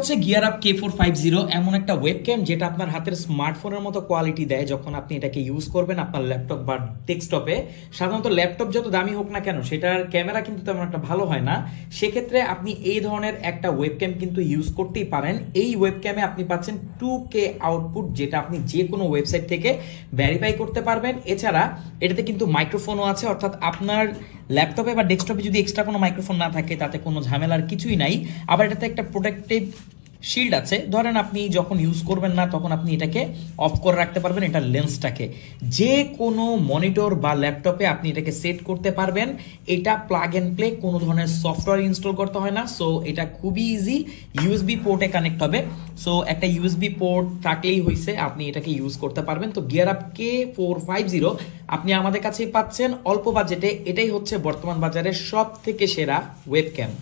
হচ্ছে gear up K450, এমন একটা ওয়েবক্যাম যেটা আপনার হাতের স্মার্টফোনের মতো কোয়ালিটি দেয় যখন আপনি এটাকে ইউজ করবেন আপনার ল্যাপটপ বা ডেস্কটপে। সাধারণত ল্যাপটপ যত দামি হোক না কেন সেটার ক্যামেরা কিন্তু তেমন একটা ভালো হয় না, সেক্ষেত্রে আপনি এই ধরনের একটা ওয়েবক্যাম কিন্তু ইউজ করতেই পারেন। এই ওয়েবক্যামে আপনি পাচ্ছেন 2K আউটপুট, যেটা আপনি যে কোনো ওয়েবসাইট থেকে ভেরিফাই করতে পারবেন। এছাড়া এটাতে কিন্তু মাইক্রোফোনও আছে, অর্থাৎ আপনার ল্যাপটপে বা ডেস্কটপে যদি এক্সট্রা কোনো মাইক্রোফোন না থাকে তাতে কোনো ঝামেলার কিছুই নাই। আবার এটাতে একটা প্রোটেক্টিভ শিল্ড আছে, ধরেন আপনি যখন ইউজ করবেন না তখন আপনি এটাকে অফ করে রাখতে পারবেন এটা লেন্সটাকে। যে কোনো মনিটর বা ল্যাপটপে আপনি এটাকে সেট করতে পারবেন। এটা প্লাগ অ্যান্ড প্লে, কোনো ধরনের সফটওয়্যার ইনস্টল করতে হয় না। সো এটা খুবই ইজি, ইউএসবি পোর্টে কানেক্ট হবে। সো একটা ইউএসবি পোর্ট থাকলেই হয়েছে, আপনি এটাকে ইউজ করতে পারবেন। তো গিয়ার আপ K450 আপনি আমাদের কাছেই পাচ্ছেন অল্প বাজেটে। এটাই হচ্ছে বর্তমান বাজারের সব থেকে সেরা ওয়েবক্যাম।